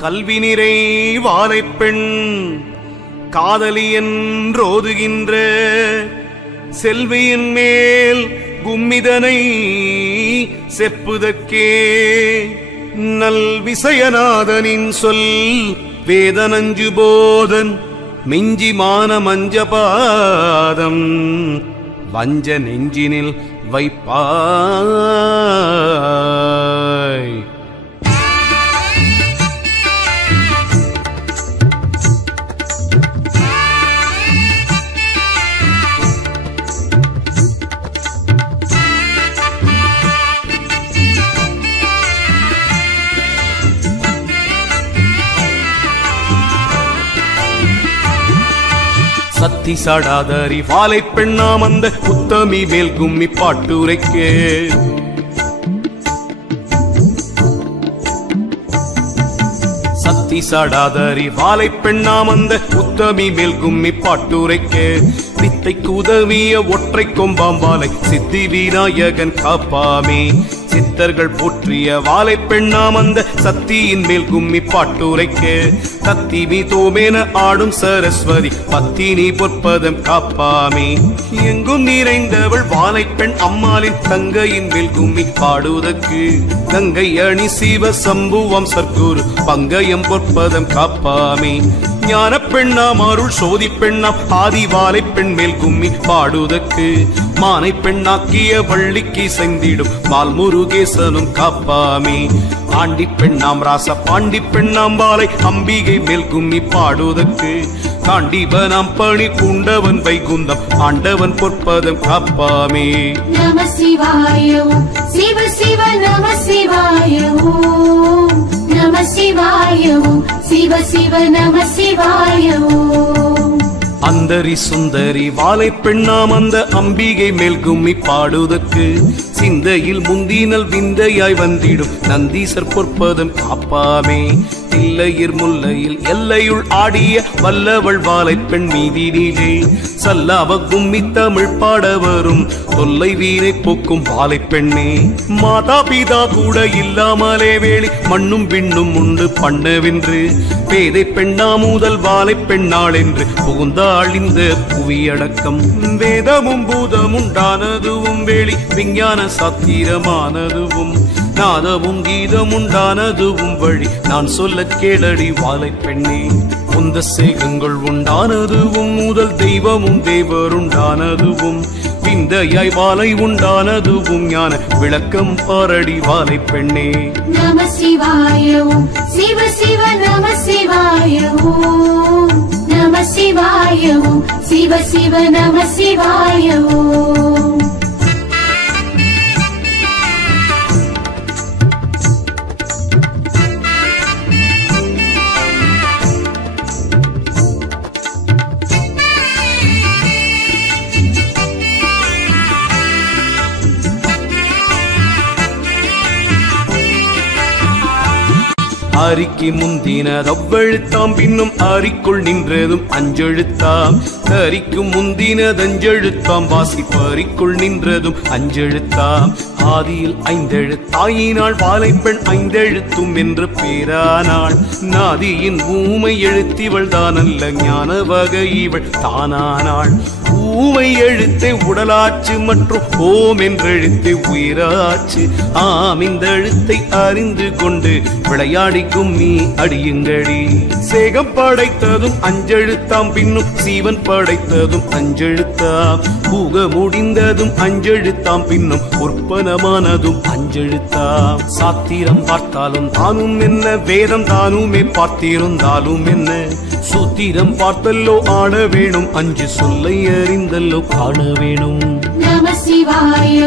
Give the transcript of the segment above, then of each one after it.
கல்வி நிறை வாழைப்பெண் காதலி என்றோதுகின்ற செல்வியின் மேல் கும்மிதனை செப்புதற்கே நல் விசயநாதனின் சொல் வேதனஞ்சு போதன் மிஞ்சி மான மஞ்சபாதம் வஞ்ச நெஞ்சினில் வைப்பாய். சத்தி சாடாதரி வாழை பெண்ணாம் அந்த உத்தமி மேல் கும்மி பாட்டுரைக்கே சத்தி சாடாதரி வாழை பெண்ணாம் அந்த உத்தமி மேல் கும்மி பாட்டுரைக்கே வித்தைக்கு உதவிய ஒற்றை கொம்பாம்பாலை சித்தி விநாயகன் காப்பாமே சித்தர்கள் போற்றிய வாழை பெண்ணாம் அந்த சத்தியின் மேல் கும்மி பாட்டுரைக்கு தத்தி மீ தோமேன ஆடும் சரஸ்வதி பத்தினி பொற்பதம் காப்பாமே எங்கும் நிறைந்தவள் வாழை பெண் அம்மாளின் தங்கையின் மேல் கும்மி பாடுவதற்கு கங்கை அணி சிவ சம்புவம் சர்க்குரு பங்கயம் பொற்பதம் காப்பாமே ஞான பெண்ணாம் அருள் சோதி பெண்ணாம் ஆதி வாழை பெண் மேல் கும்மி பாடுவதற்கு மானை பெண்ணாக்கிய வள்ளிக்கு செந்திடும் மால் முருகேசனும் காப்பாமே ஆண்டி பெண்ணாம் ராச பாண்டி பெண்ணாம் பாலை அம்பிகை மேல் கும்மி பாடுவதற்கு காண்டிபனாம் பணி பூண்டவன் வைகுந்தம் ஆண்டவன் பொற்பதம் காப்பாமே. நம சிவாய சிவ சிவ நம சிவாய நம சிவாய சிவ சிவ நம சிவாய. அந்தரி சுந்தரி வாழை பெண்ணாம் அந்த அம்பிகை மேல் கும்மி பாடுவதற்கு சிந்தையில் முந்தினல் விந்தையாய் வந்திடும் நந்தீசர் பொற்பதம் காப்பாமே தில்லையிர் முல்லையில் எல்லையுள் ஆடிய வல்லவள் வாழை பெண் மீதினிலே சல்லாவ கும்மி தமிழ் பாட வரும் தொல்லை வீரை போக்கும் வாழை பெண்ணே மாதா பிதா கூட இல்லாமலே வேளி மண்ணும் விண்ணும் உண்டு பண்ணவென்று பேதை பெண்ணா முதல் வாழை பெண்ணாள் என்று புகுந்தாள் இந்த புவியடக்கம் வேதமும் பூதமுண்டானதுவும் வேளி விஞ்ஞான சாத்திரமானதுவும் நாதமும் கீதம் உண்டானதுவும் வழி நான் சொல்ல கேளடி வாழை பெண்ணே உந்த சேகங்கள் உண்டானதுவும் முதல் தெய்வமும் தேவருண்டானதுவும் விந்தையாய் வாழை உண்டானதுவும் ஞான விளக்கம் பாரடி வாழை பெண்ணே. நம சிவாய சிவ சிவ நம சிவாய நம சிவாய சிவ சிவ நம சிவாய. அரிக்கு முந்தினது அவ்வெழுத்தாம் பின்னும் அரிக்குள் நின்றதும் அஞ்செழுத்தாம் அரிக்கு முந்தினது அஞ்செழுத்தாம் வாசிப்பரிக்குள் நின்றதும் அஞ்செழுத்தாம் ஆதியில் ஐந்தெழுத்தாயினாள் வாழை பெண் ஐந்தெழுத்தும் என்று பேரானாள் நாதியின் ஊமை எழுத்திவள் தானல்ல ஞான வகை இவள் தானானாள் ஊமை எழுத்தை உடலாச்சு மற்றும் ஓம் என்றெழுத்தை உயிராச்சு ஆம் இந்த எழுத்தை அறிந்து கொண்டு விளையாடி கும்மி அடியுங்கடி சேகம் படைத்ததும் அஞ்செழுத்தாம் பின்னும் சீவன் படைத்ததும் அஞ்செழுத்தாம் பூக முடிந்ததும் அஞ்செழுத்தாம் பின்னும் உற்பனமானதும் அஞ்செழுத்தாம் சாத்திரம் பார்த்தாலும் தானும் என்ன வேதம் தானுமே பார்த்திருந்தாலும் என்ன சூத்திரம் பார்த்தல்லோ ஆட வேணும் அஞ்சு சொல்லை அறிந்தல்லோ காண வேணும். நம சிவாய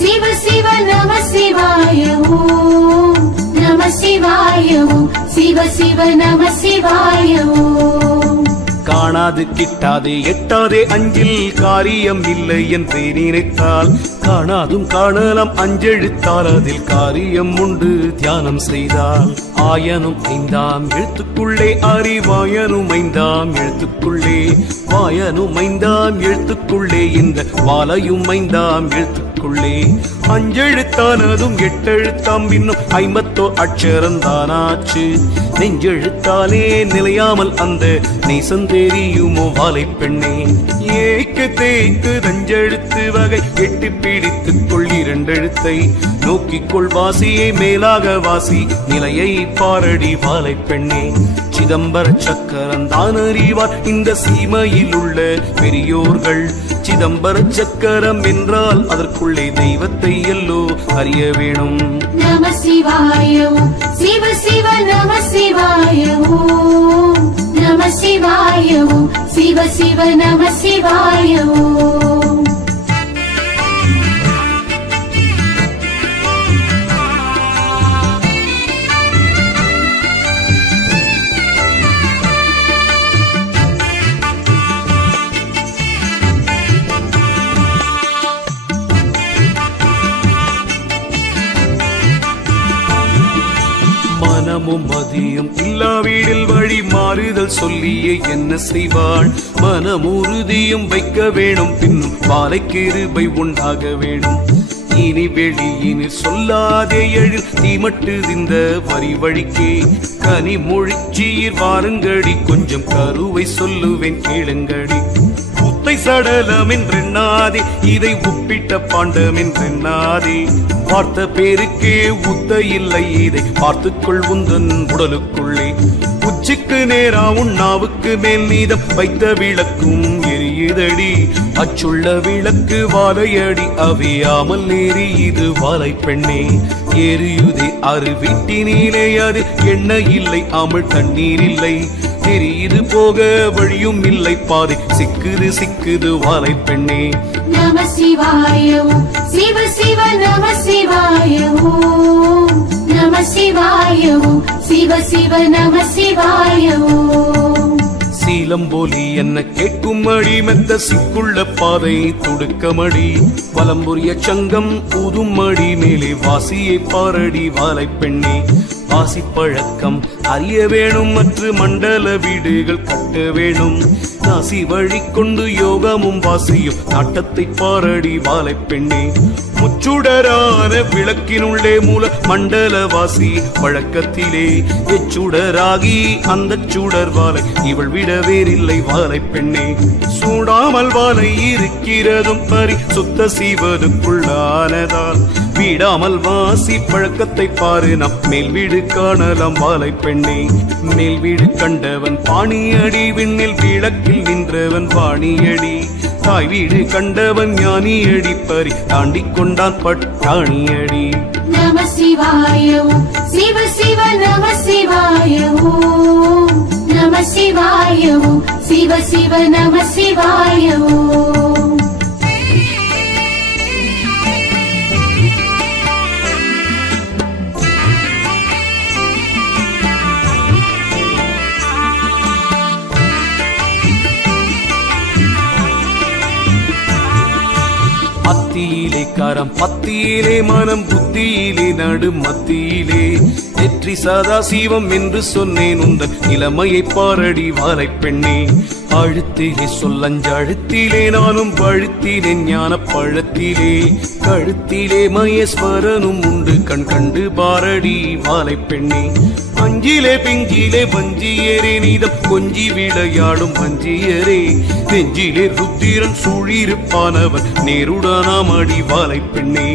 சிவ சிவ நம சிவாய நம சிவாய சிவ சிவ நம சிவாய. காணாது கிட்டாதே எட்டாதே அஞ்சில் காரியம் இல்லை என்றே நினைத்தால் காணாதும் காணலாம் அஞ்செழுத்தால் அதில் காரியம் உண்டு தியானம் செய்தால் ஆயனும் ஐந்தாம் எழுத்துக்குள்ளே அறிவாயனும் ஐந்தாம் எழுத்துக்குள்ளே வாயனும் ஐந்தாம் எழுத்துக்குள்ளே இந்த வாலையும் ஐந்தாம் எழுத்துக்குள்ளே அஞ்செழுத்தானதும் எட்டெழுத்தாம் இன்னும் 50 அட்சரந்தானாச்சு நெஞ்செழுத்தாலே நிலையாமல் அந்த நேசம் தெரியுமோ வாலை பெண்ணே ஏக்கு தேய்க்கு தஞ்செழுத்து வகை எட்டு பிடித்துக் கொள் 2 எழுத்தை நோக்கிக்கொள் வாசியை மேலாக வாசி நிலையை பாரடி வாலை பெண்ணே சிதம்பர சக்கரம் தான் அறிவார் இந்த சீமையில் உள்ள பெரியோர்கள் சிதம்பர சக்கரம் என்றால் அதற்குள்ளே தெய்வத்தை எல்லோ அறிய வேணும் நம சிவாய ஓம் சிவ சிவ நம சிவாய ஓம் நம சிவாய ஓம் சிவ சிவ நம சிவாய ஓம் மனமும் மதியும் இல்லா வீடில் வழி மாறுதல் சொல்லியே என்ன செய்வாள் மனமுறுதியும் வைக்க வேணும் பின்னும் வாலை கிருபை உண்டாக வேணும் இனி வெளியினில் சொல்லாதே எழில் தீமட்டு இந்த வரி வழிக்கே கனி மொழிச்சீர் வாருங்கடி கொஞ்சம் கருவை சொல்லுவேன் கேளுங்கடி உத்தை சடலம் என்றெண்ணாதே இதை உப்பிட்ட பாண்டம் என்றெண்ணாதே பார்த்த பேருக்கே உத்த இல்லை இதை பார்த்துக்கொள் உந்தன் உடலுக்குள்ளே உச்சிக்கு நேரா உண்ணாவுக்கு மேல் நீதம் வைத்த விளக்கும் எரியுதடி அச்சுள்ள விளக்கு வாழையடி அவியாமல் நேரி இது வாலை பெண்ணே எரியுதே அரு வீட்டினிலே அது எண்ணெய் இல்லை அமிழ் தண்ணீர் இல்லை தெரியுது போக வழியும் இல்லை பாதை சிக்குது சிக்குது வாலை பெண்ணே நம சிவாய ஓம் சிவ சிவ நம சிவாய ஓம் நம சிவாய ஓம் சிவ சிவ நம சிவாய ஓம் சீலம்போலி என்ன கேட்கும் அடி மெத்த சிக்குள்ள பாதை துடுக்கமடி வலம்புரிய சங்கம் ஊதும் அடி மேலே வாசியை பாரடி வாலை பெண்ணே வாசி பழக்கம் அறிய வேணும் மற்ற மண்டல வீடுகள் கட்ட வேணும் நாசி வழி கொண்டு யோகமும் வாசியும் நாட்டத்தை பாரடி வாலை பெண்ணே முச்சுடரான விளக்கினுள்ளே மூல மண்டல வாசி பழக்கத்திலே எச்சுடராகி அந்த சுடர் வாலை இவள் விட வேறில்லை வாலை பெண்ணே சூடாமல் வாலை இருக்கிறதும் பரி சுத்த சீவதுக்குள்ளானதால் வீடாமல் வாசி பழக்கத்தை பாரு நம் மேல் வீடு காணலாம் வாலை பெண்ணே மேல் வீடு கண்டவன் பாணியடி விண்ணில் விளக்கில் நின்றவன் வாணியடி தாய் வீடு கண்டவன் ஞானியடி பறி தாண்டி கொண்டான் பட்டாணியடி நம சிவாய ஓம் சிவ சிவ நம சிவாய ஓம் நம சிவாய ஓம் சிவ சிவ நம சிவாய ஓம் அத்தியிலே கரம் பத்தியிலே மனம் புத்தியிலே நடு மத்தியிலே நெற்றி சதா சிவம் என்று சொன்னேன் உந்தன் இளமையை பாரடி வாலை பெண்ணே அழுத்திலே சொல்லஞ்ச அழுத்திலே நானும் பழுத்தினேன் ஞான பழத்திலே கழுத்திலே மகேஸ்வரனும் உண்டு கண் கண்டு பாரடி வாலை பெண்ணே அஞ்சிலே பிஞ்சிலே வஞ்சியரே நீதம் கொஞ்சி விளையாடும் வஞ்சியரே நெஞ்சிலே ருத்திரன் சூழிருப்பானவன் நேருடானாம் அடி வாலை பெண்ணே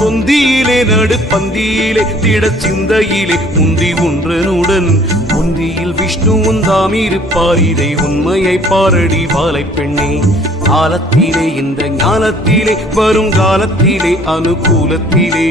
தொந்தியிலே நடு பந்தியிலே திட சிந்தையிலே முந்தி ஒன்றனுடன் முந்தியில் விஷ்ணு உந்தாமிருப்பார் இதை உண்மையை பாரடி வாலை பெண்ணே காலத்திலே இந்த ஞானத்திலே வருங்காலத்திலே அனுகூலத்திலே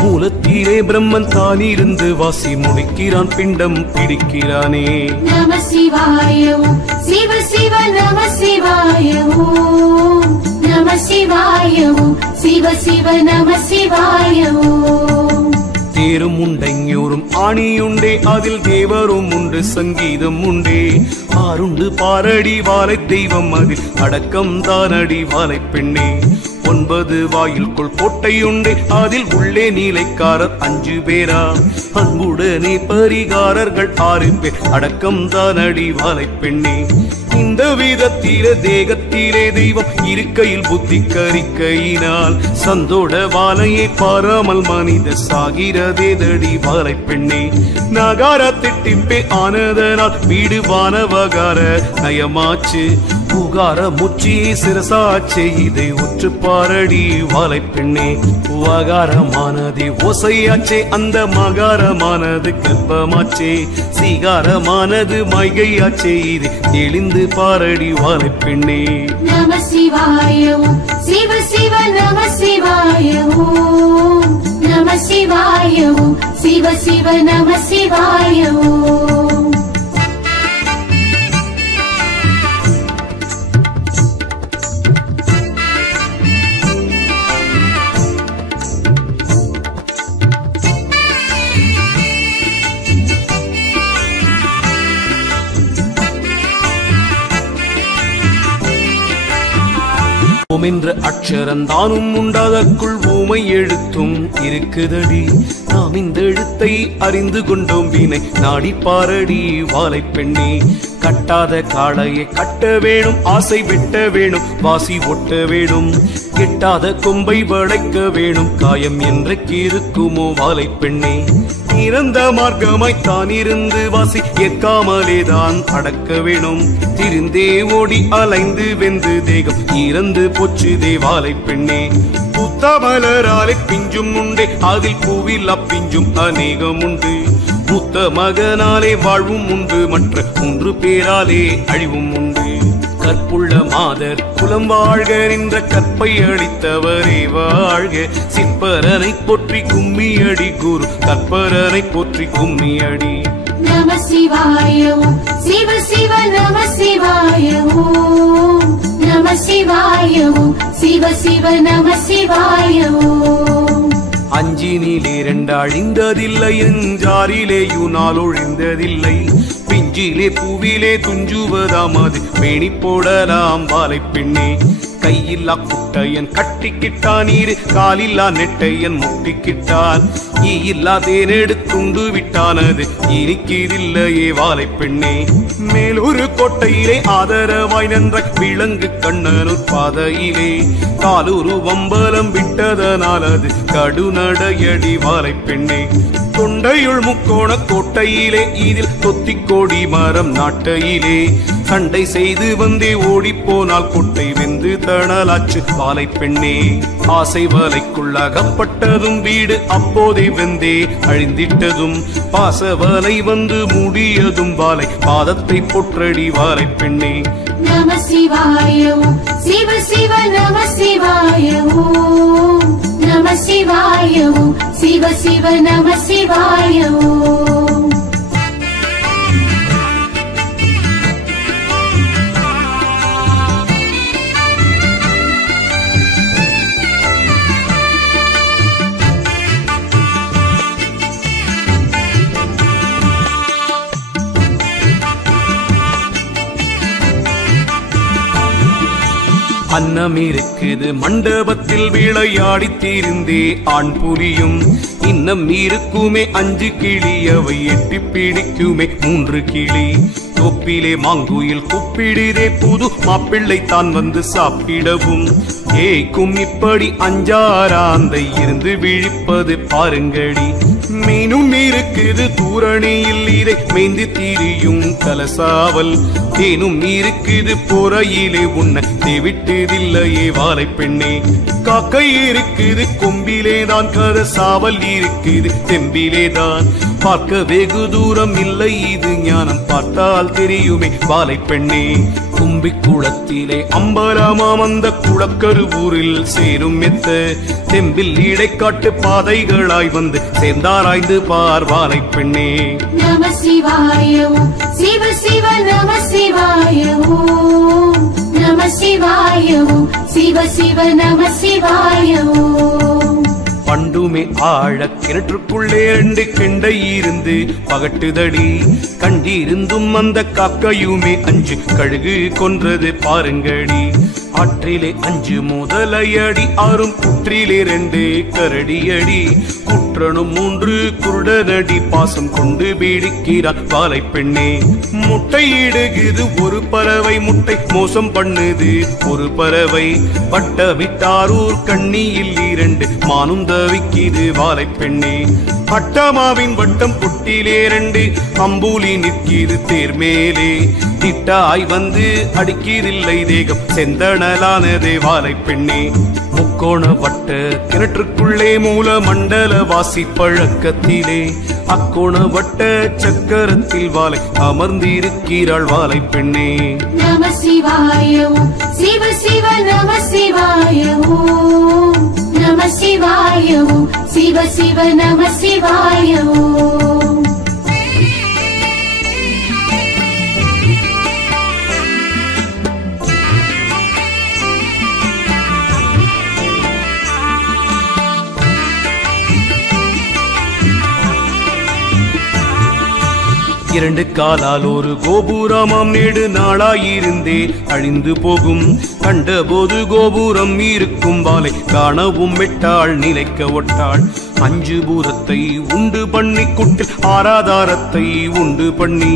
மூலத்திலே பிரம்மன் தான் இருந்து வாசி முடிக்கிறான் பிண்டம் பிடிக்கிறானே நம சிவாய ஓம் சிவ சிவ நம சிவாய ஓம் நம சிவாய ஓம் சிவ சிவ நம சிவாய ஓம் தேரும் உண்டைஞூரும் ஆணியுண்டே அதில் தேவரும் உண்டு சங்கீதம் உண்டே ஆறுண்டு பாரடி வாழை தெய்வம் அதில் அடக்கம் தானடி வாழை பெண்ணே 9 வாயில்குள் கோட்டையுண்டே அதில் உள்ளே நீலைக்காரர் 5 பேரா அன்புடனே பரிகாரர்கள் 6 பேர் அடக்கம் தானடி வாழை பெண்ணே இந்த விதத்திலே தேகத்திலே தெய்வம் இருக்கையில் புத்தி கரிக்கையினால் சந்தோட வாழையை பாராமல் மனித சாகிறதே தடி வாழை பெண்ணே நகார திட்டிப்பே ஆனதனால் வீடு வானவகார நயமாச்சு புகார முச்சி சிரசாச்சே இதை உற்று பாரடி வாழை பெண்ணே வகாரமானது ஓசையாச்சே அந்த மகாரமானது கற்பமாச்சே சீகாரமானது மைகையாச்சே இது தெளிந்து பாரடி வாழை பெண்ணே நம சிவாய ஓம் சிவ சிவ நம சிவாய ஓம் நம சிவாய ஓம் சிவ சிவ நம சிவாய ஓம் ஓம் என்ற அக்ஷரந்தானும் உண்டதற்குள் ஊமை எழுத்தும் இருக்குதடி நாம் இந்த எழுத்தை அறிந்து கொண்டோம் வீணை நாடி பாரடி வாழை பெண்ணே கட்டாத காளையை கட்ட வேணும் ஆசை வெட்ட வேணும் வாசி ஒட்ட வேணும் கெட்டாத கொம்பை வளைக்க வேணும் காயம் என்றைக்கு இருக்குமோ வாழை பெண்ணே இறந்த மார்க்கமாய் தான் இருந்து வாசி ஏற்காமலேதான் அடக்க வேணும் திரிந்தே ஓடி அலைந்து வெந்து தேகம் இறந்து போச்சுதே வாழை பெண்ணே புத்தமலராலே பிஞ்சும் உண்டே அதில் பூவில் அப்பிஞ்சும் அநேகம் உண்டு மூத்த மகனாலே வாழ்வும் உண்டு மற்ற 3 பேராலே அழிவும் உண்டு கற்புள்ள மாதர் குலம் வாழ்க நின்ற கற்பை அளித்தவரே வாழ்க சிற்பரனை போற்றி கும்மியடி குரு கற்பரனை போற்றி கும்மியடி நம சிவாய ஓம் சிவ சிவ நம சிவாய ஓம் நம சிவாய ஓம் சிவ சிவ நம சிவாய ஓம் அஞ்சினிலே 2 அழிந்ததில்லை எஞ்சாரிலேயும் நாள் ஒழிந்ததில்லை பிஞ்சிலே பூவிலே துஞ்சுவதாம் அது மேனி போடலாம் வாழை பெண்ணே கையில்லா குட்டையன் கட்டிக்கிட்டான் நீரு காலில்லா நெட்டையன் முட்டிக்கிட்டான் ஈயில்லா தேனெடுத்துண்டு விட்டானது இனிக்கிதில்லையே வாழை பெண்ணே மேலொரு கோட்டையிலே ஆதரவாய் நின்ற விலங்கு கண்ணனூர் பாதையிலே காலூரு வம்பலம் விட்டதனால் அது கடுநடையடி வாழை பெண்ணே தொண்டையுள் முக்கோண கோட்டையிலே இதில் தொத்திக்கோடி மரம் நாட்டையிலே சண்டை செய்து வந்தே ஓடி போனால் கொட்டை வெந்து தணலாச்சு வாழை பெண்ணே ஆசை வலைக்குள் அகப்பட்டதும் வீடு அப்போதே வெந்தே அழிந்திட்டதும் பாசவலை வந்து மூடியதும் வாழை பாதத்தை போற்றடி வாழை பெண்ணே நம சிவாய ஓம் சிவ சிவ நம சிவாய ஓம் நம சிவாய ஓம் சிவ சிவ நம சிவாய ஓம் அன்னம் இருக்குது மண்டபத்தில் விளையாடி தீர்ந்தே ஆண் புலியும் இன்னம் இருக்குமே 5 கிளி அவை எட்டி பிடிக்குமே 3 கிளி தொப்பிலே மாங்குயில் கூப்பிடுதே புது மாப்பிள்ளை தான் வந்து சாப்பிடவும் ஏக்கும் இப்படி 5-6 ஆந்தை இருந்து விழிப்பது பாருங்கடி மீனும் இருக்குது தூரணியில் இதை மேய்ந்து தீரியும் கலசாவல் தேனும் இருக்குது பொறையிலே உன்னை தேவிட்டதில்லையே வாழை பெண்ணே காக்கை இருக்குது கொம்பிலே தான் கரசாவல் இருக்குது தெம்பிலே தான் பார்க்க வெகு தூரம் இல்லை இது ஞானம் பார்த்தால் தெரியுமே வாழை பெண்ணே கும்பி குளத்திலே அம்பலமாம் அந்த குளக்கருவூரில் சேரும் மெத்த தெம்பில் இடைக்காட்டு பாதைகளாய் வந்து சேர்ந்தாராய்ந்து பார் வாழை பெண்ணே நம சிவாய ஓம் சிவ சிவ நம சிவாய ஓம் நம சிவாய ஓம் சிவ சிவ நம சிவாய ஓம் பண்டுமே ஆழ கிணற்றுக்குள்ளே 2 கெண்டை இருந்து பகட்டுதடி. கண்டிருந்தும் அந்த காக்கையுமே 5 கழுகு கொன்றது பாருங்கடி. ஆற்றிலே 5 முதலையடி, 6 புற்றிலே 2 கரடியடி. குற்றனும் 3 குருடனடி, பாசம் கொண்டு பீடிக்கிறான் வாலை பெண்ணே. முட்டையிடுகுது ஒரு பறவை, முட்டை மோசம் பண்ணுது ஒரு பறவை. பட்டமிட்டாரூர் கண்ணியில் 2 மானும் தவிக்குது வாலை பெண்ணே. அட்டமாவின் வட்டம் புட்டிலே 2 அம்பூலி நிற்கிது தேர்மேலே. திட்டாய் வந்து அடிக்கிறதில்லை தேகம், செந்தணலானதே வாலை பெண்ணே. முக்கோண வட்ட கிணற்றுக்குள்ளே மூல மண்டல வாசி பழக்கத்திலே. அக்கோண வட்ட சக்கரத்தில் வாலை அமர்ந்திருக்கிறாள் வாலை பெண்ணே. நம சிவாய ஓம் சிவ சிவ நம சிவாய ஓம். நம சிவாய ஓம் சிவ சிவ நம சிவாய ஓம். இரண்டு காலால் ஒரு கோபுரமாம் நேடு நாளாயிருந்தே அழிந்து போகும். கண்டபோது கோபுரம் இருக்கும் வாலை காணவும் மெட்டாள் நிலைக்க ஒட்டாள். 5 பூதத்தை உண்டு பண்ணி குட்டில் ஆராதாரத்தை உண்டு பண்ணி.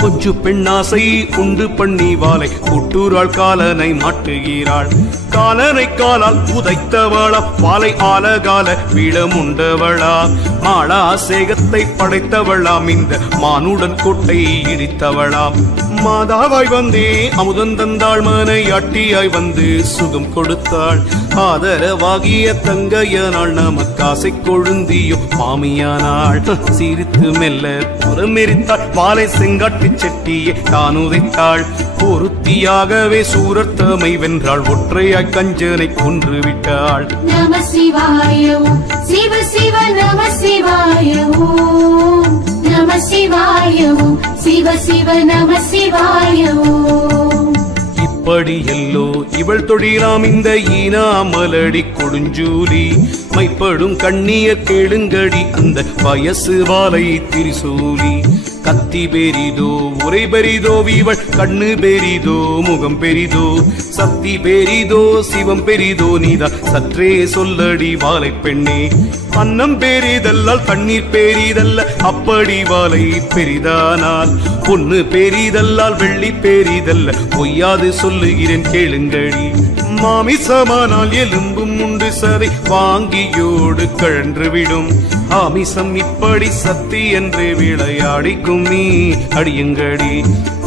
கொஞ்சு பெண்ணாசை உண்டு பண்ணி வாலை குட்டூராள் காலனை மாட்டுகிறாள். காலனை காலால் உதைத்தவளா, வாலை ஆலகால வீடம் உண்டவளா. மாளாசேகத்தை படைத்தவளாம், இந்த மானுடன் கோட்டை இடித்தவளாம். மாதாவாய் வந்தே அமுதன் தந்தாள், மனை அட்டியாய் வந்து சுகம் கொடுத்தாள். ஆதரவாகிய தங்கையனாள், நமக்காசை கொழுந்தியோ மாமியானாள். சிரித்து மெல்ல புறமெரித்தாள், வாலை செங்காட்டு செட்டியை தான் உதைத்தாள். பொருத்தியாகவே சூரத்தமை வென்றாள், ஒற்றையாய் கஞ்சனை கொன்று விட்டாள். நம சிவாய ஓம் சிவ சிவ நம சிவாய ஓம். நம சிவாய ஓம் சிவ சிவ நம சிவாய ஓம். இப்படி எல்லோ இவள் தொழிலாம் இந்த ஈனாமலடி கொடுஞ்சூலி. மைப்படும் கண்ணியர் கேளுங்கடி அந்த வயசு வாலை திரிசூலி. கத்தி பெரிதோ உரை பெரிதோ, இவள் கண்ணு பெரிதோ முகம் பெரிதோ. சக்தி பெரிதோ சிவம் பெரிதோ, நீதான் சற்றே சொல்லடி வாலை பெண்ணே. அன்னம் பெரிதல்லால் தண்ணீர் பெரிதல்ல, அப்படி வாலை பெரிதானால். பொண்ணு பெரிதல்லால் வெள்ளி பெரிதல்ல, பொய்யாது சொல்லுகிறேன் கேளுங்கடி. மாமிசமானால் எலும்பும் உண்டு, சதை வாங்கியோடு கழன்று விடும். ஆமிசம் இப்படி சக்தி என்று விளையாடி கும்மி அடியுங்கடி.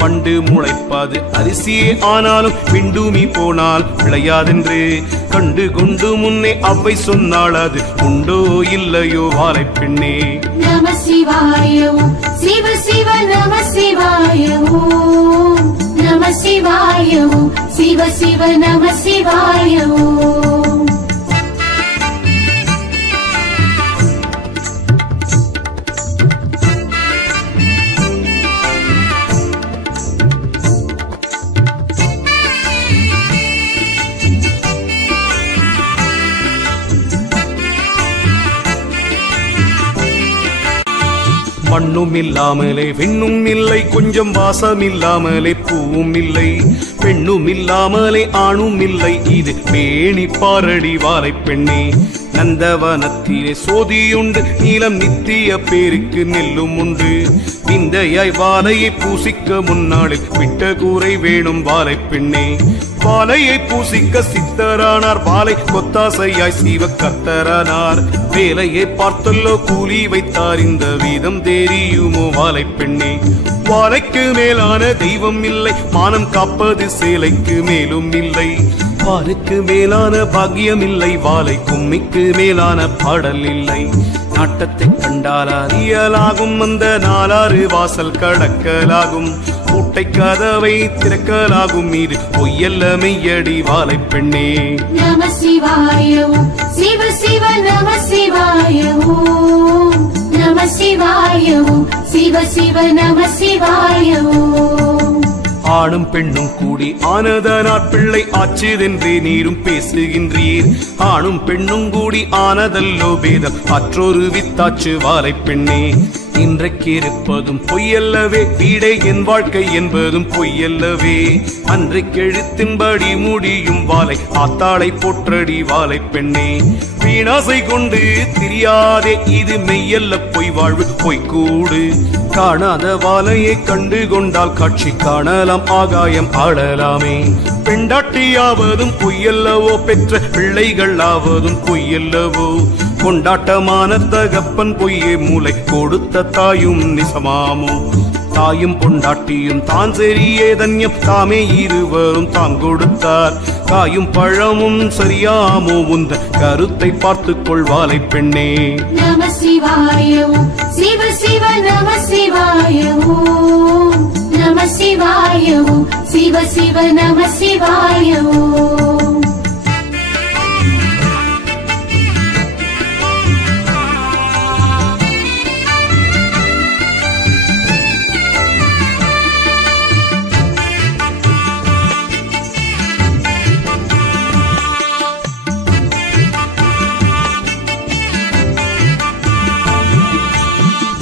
பண்டு முளைப்பாது அரிசியே ஆனாலும் விண்டுமி போனால் விளையாதென்று கண்டு கொண்டு முன்னே அவ்வை சொன்னாள், அது உண்டோ இல்லையோ வாலை பெண்ணே. நம சிவாய ஓம் சிவ சிவ நம சிவாய ஓம். நம சிவாய ஓம் சிவ சிவ நம சிவாய ஓம். மண்ணும் இல்லாமலே விண்ணும் இல்லை, கொஞ்சம் வாசம் இல்லாமலே பூவும் இல்லை. பெண்ணும் இல்லாமலே ஆணும் இல்லை, இது பேணி பாரடி வாலை பெண்ணே. நந்தவனத்திலே சோதியுண்டு, நீலம் நித்திய பேருக்கு நெல்லும் உண்டு. விந்தையாய் வாலையை பூசிக்க முன்னாளில் விட்ட கூரை வேணும் வாலை பெண்ணே. வாலையை பூசிக்க சித்தரானார், வாலை கொத்தாசையாய் சீவ கர்த்தரானார். வேலையை பார்த்தல்லோ கூலி வைத்தார், இந்த வீதம் தெரியுமோ வாலை பெண்ணே. வாலைக்கு மேலான தெய்வம் இல்லை, மானம் காப்பது சேலைக்கு மேலும் இல்லை. வாலுக்கு மேலான பாக்கியம் இல்லை, வாலை கும்மிக்கு மேலான பாடல் இல்லை. நாட்டத்தை கண்டால் அறியலாகும், அந்த 4 வாசல் கடக்கலாகும். பூட்டை கதவை திறக்கலாகும், இது பொய்யல்ல மெய்யடி வாலை பெண்ணே. நம சிவாய ஓம் சிவ சிவ நம சிவாய ஓம். நம சிவாய ஓம் சிவ சிவ நம சிவாய ஓம். ஆணும் பெண்ணும் கூடி ஆனதனாற் பிள்ளை ஆச்சுதென்றே நீரும் பேசுகின்றீர். ஆணும் பெண்ணும் கூடி ஆனதல்லோ பேதம் அற்றொரு வித்தாச்சு வாலை பெண்ணே. இன்றைக்கு இருப்பதும் பொய்யல்லவே, வீடே என் வாழ்க்கை என்பதும் பொய்யல்லவே. அன்றைக்கு எழுத்தின்படி முடியும் வாலை ஆத்தாளை போற்றடி வாலை பெண்ணே. வீணாசை கொண்டு திரியாதே, இது மெய்யல்ல பொய் வாழ்வு பொய்க்கூடு. காணாத வாலையை கண்டு கொண்டால் காட்சி காணலாம், ஆகாயம் ஆளலாமே. பெண்டாட்டியாவதும் பொய்யல்லவோ, பெற்ற பிள்ளைகள் ஆவதும் பொய்யல்லவோ. கொண்டாட்டமான தகப்பன் பொய்யே, மூளை கொடுத்த தாயும் நிசமாமோ. தாயும் பொண்டாட்டியும் தான் சரியே தன்யம், தாமே இருவரும் தாம் கொடுத்தார். காயும் பழமும் சரியாமோ, உந்த கருத்தை பார்த்துக் கொள்வாலை பெண்ணே. நம சிவாய ஓம் சிவ சிவ நம சிவாய ஓம். நம சிவாய ஓம் சிவ சிவ நம சிவாய ஓம்.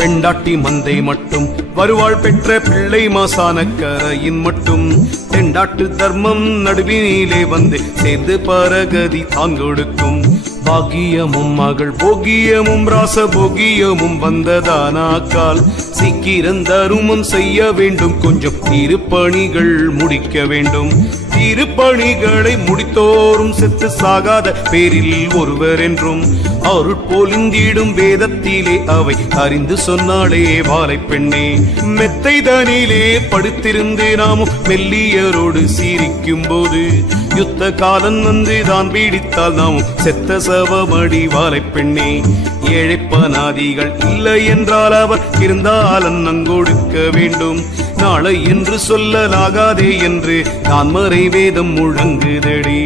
பெண்டாட்டி மந்தை மட்டும் வருவாள், பெற்ற பிள்ளை மாசான கரையின் மட்டும். தெண்டாட்டு தர்மம் நடுவினிலே வந்து சேர்ந்து பரகதி தான் கொடுக்கும். பாகியமும் மகள் போகியமும் ராச போகியமும் வந்ததானாக்கால் சீக்கிரம் தருமம் செய்ய வேண்டும், கொஞ்சம் திருப்பணிகள் முடிக்க வேண்டும். திருப்பணிகளை முடித்தோறும் செத்து சாகாத பேரில் ஒருவர் என்றும் அருட்போலிந்திடும் வேதத்திலே அவை அறிந்து சொன்னாளே வாலை பெண்ணே. மெத்தை தனிலே படுத்திருந்து நாமும் மெல்லியரோடு சீரிக்கும் போது யுத்த காலம் வந்து தான் பீடித்தால் நாமும் செத்த சவமடி வாலை பெண்ணே. ஏழைப்பனாதிகள் இல்லை என்றால் அவர் இருந்தால் அன்னங்கொடுக்க வேண்டும். நாளை என்று சொல்லலாகாதே என்று நான் மறை வேதம் முழங்குதடி.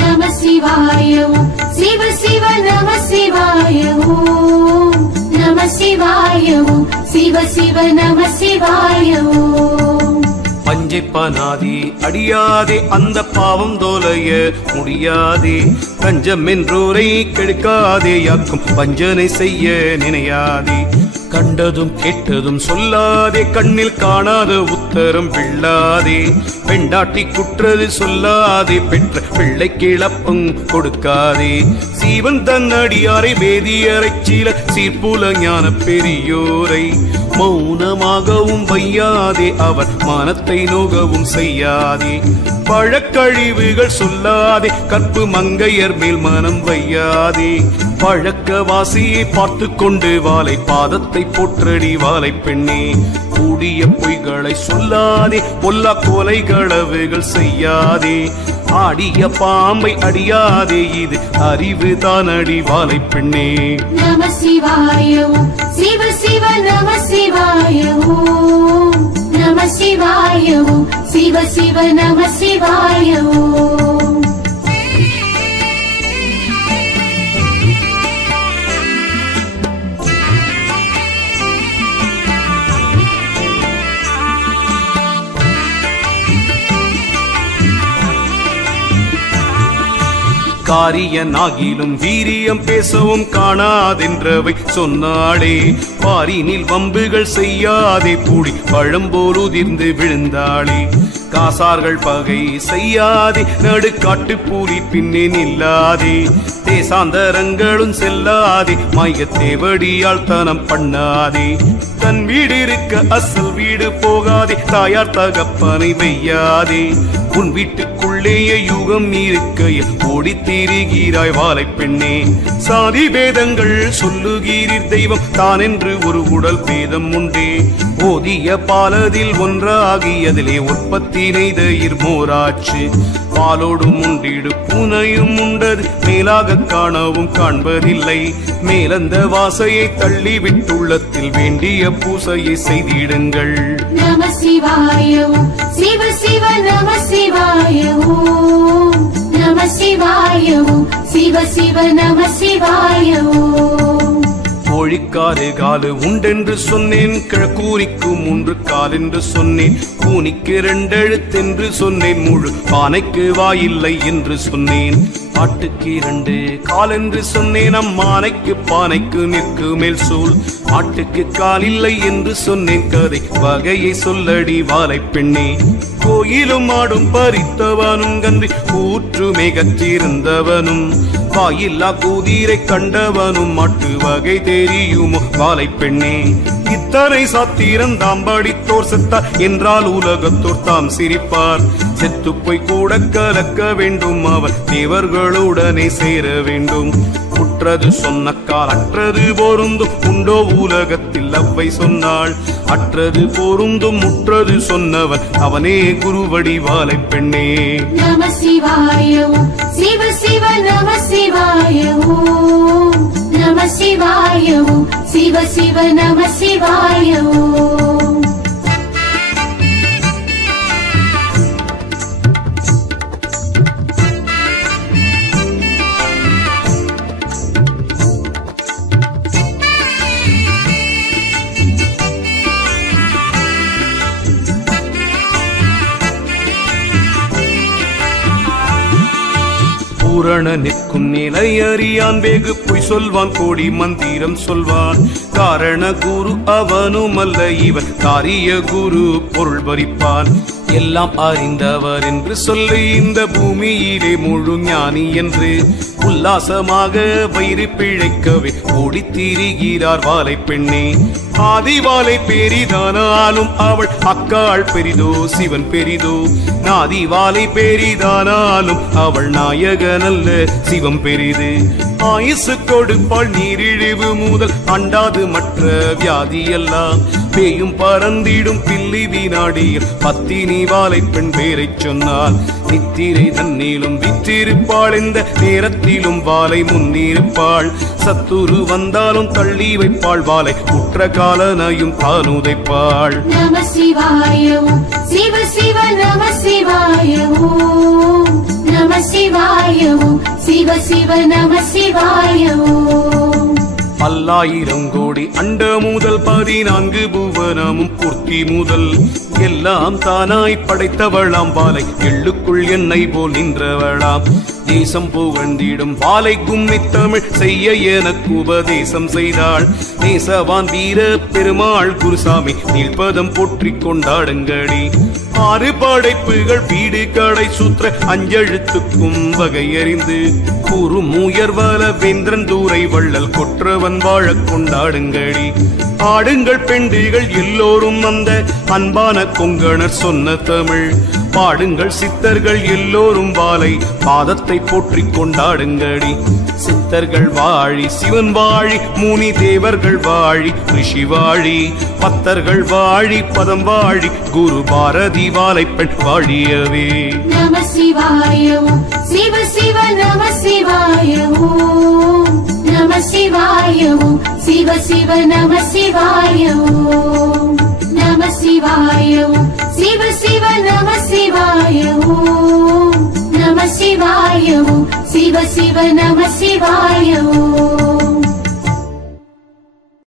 நம சிவாய ஓம் சிவ சிவ நம சிவாய ஓம். நம சிவாய ஓம் சிவ சிவ நம சிவாய ஓம். பஞ்சைப்பனாதி அடியாதே, அந்த பாவம் தோலைய முடியாதே. பஞ்சம் என்றோரை கெடுக்காதே, யாக்கும் வஞ்சனை செய்ய நினையாதே. கண்டதும் கேட்டதும் சொல்லாதே, கண்ணில் காணாத உத்தரம் விழாதே. பெண்டாட்டி குற்றது சொல்லாதே, பெற்ற பிள்ளை கிளப்பம் கொடுக்காதே. சீவன் தன் அடியாரை வேதியரை சீல சீர்புல ஞான பெரியோரை மௌனமாகவும் வையாதே, அவர் மானத்தை நோகவும் செய்யாதே. பழக்கழிவுகள் சொல்லாதே, கற்பு மங்கையர் மேல் மனம் வையாதே. பழக்க வாசியை பார்த்து கொண்டு வாலை பாதத்தை போற்றடி வாலை பெண்ணே. கூடிய பொய்களை சொல்லாதே, பொல்லா கொலை களவுகள் செய்யாதே. ஆடிய பாம்பை அடியாதே, இது அறிவு தான் அடி வாலை பெண்ணே. நம சிவாய ஓம் சிவ சிவ நம சிவாய ஓம். நம சிவாய ஓம் சிவ சிவ நம சிவாய ஓம். காரியனாகிலும் வீரியம் பேசவும் காணாதென்றவை சொன்னாடே. பாரினில் வம்புகள் செய்யாதே, பூடி பழம்போல் உதிர்ந்து விழுந்தாளே. காசார்கள் பகை செய்யாதே, நடுக்காட்டு பூரி பின்னே நில்லாதே. தேசாந்தரங்களும் செல்லாதே, மாயத்தேவடியால் தனம் பண்ணாதே. தன் வீடு இருக்க அசல் வீடு போகாதே, தாயார் தகப்பனை வையாதே. உன் வீட்டுக்குள்ளேயே யுகம் இருக்கைய ஓடி திரிகிறாய் வாலை பெண்ணே. சாதி பேதங்கள் சொல்லுகிறீர், தெய்வம் தான் என்று ஒரு உடல் பேதம் உண்டே. ஓதிய பாலதில் ஒன்றாகியதிலே உற்பத்தி நெய்த இர்மோராச்சு. பாலோடும் உண்டிடு பூனையும் உண்டது, மேலாக காணவும் காண்பதில்லை. மேலந்த வாசையை தள்ளி விட்டுள்ளத்தில் வேண்டிய பூசையை செய்திடுங்கள். நம சிவாய ஓம் சிவ சிவ நம சிவாய ஓம். நம சிவாய ஓம் சிவ சிவ நம சிவாய ஓம். கோழிக்காரு காலு உண்டென்று சொன்னேன், கிழக்கூனிக்கு 3 கால் என்று சொன்னேன், கூனிக்கு 2 எழுத்தென்று சொன்னேன், முழு பானைக்கு வாயில்லை என்று சொன்னேன். ஆட்டுக்கு 2 கால் என்று சொன்னேன், அம்மானைக்கு பானைக்கு நிற்கு மேல் சூழ். ஆட்டுக்கு கால் இல்லை என்று சொன்னேன், கதை வகையை சொல்லடி வாலை பெண்ணே. கோயிலும் ஆடும் பறித்தவனும் கன்றி ஊற்றுமே கற்றிருந்தவனும், வாயில்லா கூதிரை கண்டவனும் மாட்டு வகை தெரியுமோ வாலை பெண்ணே. இத்தனை சாத்திரம் தாம் படித்தோர் செத்தார் என்றால் உலகத்தோர் தாம் சிரிப்பார். செத்து போய் கூட கலக்க வேண்டும், அவர் தேவர்களுடனே சேர வேண்டும். உற்றது சொன்ன கால் அற்றது பொருந்தும் உண்டோ உலகத்தில் அவ்வை சொன்னாள். அற்றது பொருந்தும் முற்றது சொன்னவன் அவனே குருவடி வாலை பெண்ணே. நம சிவாய ஓம் சிவ சிவ நம சிவாய ஓம் நம சிவாய ஓம் சிவ சிவ நம சிவாய ஓம். பூரண நிற்கும் நிலை அறியான், வெகு பொய் சொல்வான், கோடி மந்திரம் சொல்வான். காரண குரு அவனும் அல்ல இவன், காரிய குரு பொருள் பறிப்பான். எல்லாம் அறிந்தவர் என்று சொல்லி இந்த பூமியிலே முழு ஞானி என்று உல்லாசமாக வயிறு பிழைக்கவே ஓடித் திரிகிறார் வாலை பெண்ணே. ஆதிவாலை பெரிதானாலும் அவள் அக்காள் பெரிதோ சிவன் பெரிதோ, நாதிவாலை பெரிதானாலும் அவள் நாயகனல்ல சிவம் பெரிது. ஆயுசு கொடுப்பாள் நீரிழிவு முதல் அண்டாது மற்ற வியாதியெல்லாம், பேயும் பறந்திடும் பில்லி வினாடியில் பத்தினி வாலை பெண் பேரைச் சொன்னால். நித்திரை தன்னிலும் விற்றிருப்பாள், இந்த நேரத்திலும் வாலை முன்னிருப்பாள். சத்துரு வந்தாலும் தள்ளி வைப்பாள், வாலை உற்ற காலனையும் தானுதைப்பாள். நம சிவாய ஓம் சிவ சிவ நம சிவாய ஓம் நம சிவாய ஓம் சிவ சிவ நம சிவாய ஓம். பல்லாயிரம் கோடி அண்ட முதல் 14 புவனமும் பூர்த்தி முதல் எல்லாம் தானாய் படைத்தவளாம் வாலை, எள்ளுக்குள் எண்ணெய் போல் நின்றவளாம். தேசம் புகழ்ந்திடும் வாலை கும்மி தமிழ் செய்ய எனக்கு உபதேசம் செய்தாள். நேசவான் வீர பெருமாள் குருசாமி நீள்பதம் போற்றிக் கொண்டாடுங்கடி. 6 படைப்புகள் வீடு கடை சூத்திர அஞ்செழுத்துக்கும் வகையறிந்து, கூறும் உயர்வல வேந்திரன் தூரை வள்ளல் கொற்றவன் வாழ கொண்டாடுங்கடி. ஆடுங்கள் பெண்டுகள் எல்லோரும் அந்த அன்பான கொங்கணர் சொன்ன தமிழ், பாடுங்கள் சித்தர்கள் எல்லோரும் வாலை பாதத்தை போற்றிக் கொண்டாடுங்கடி. சித்தர்கள் வாழி சிவன் வாழி, முனி தேவர்கள் வாழி ரிஷி வாழி, பத்தர்கள் வாழி பதம் வாழி, குரு பாரதி வாலை பெண் வாழியவே. நம சிவாய ஓம் சிவ சிவ நம சிவாய ஓம் நம சிவாய ஓம் சிவ சிவ நம சிவாய ஓம் நம சிவாய ஓம் சிவ சிவ நம சிவாய ஓம் நம சிவாய ஓம் சிவ சிவ நம சிவாய ஓம்.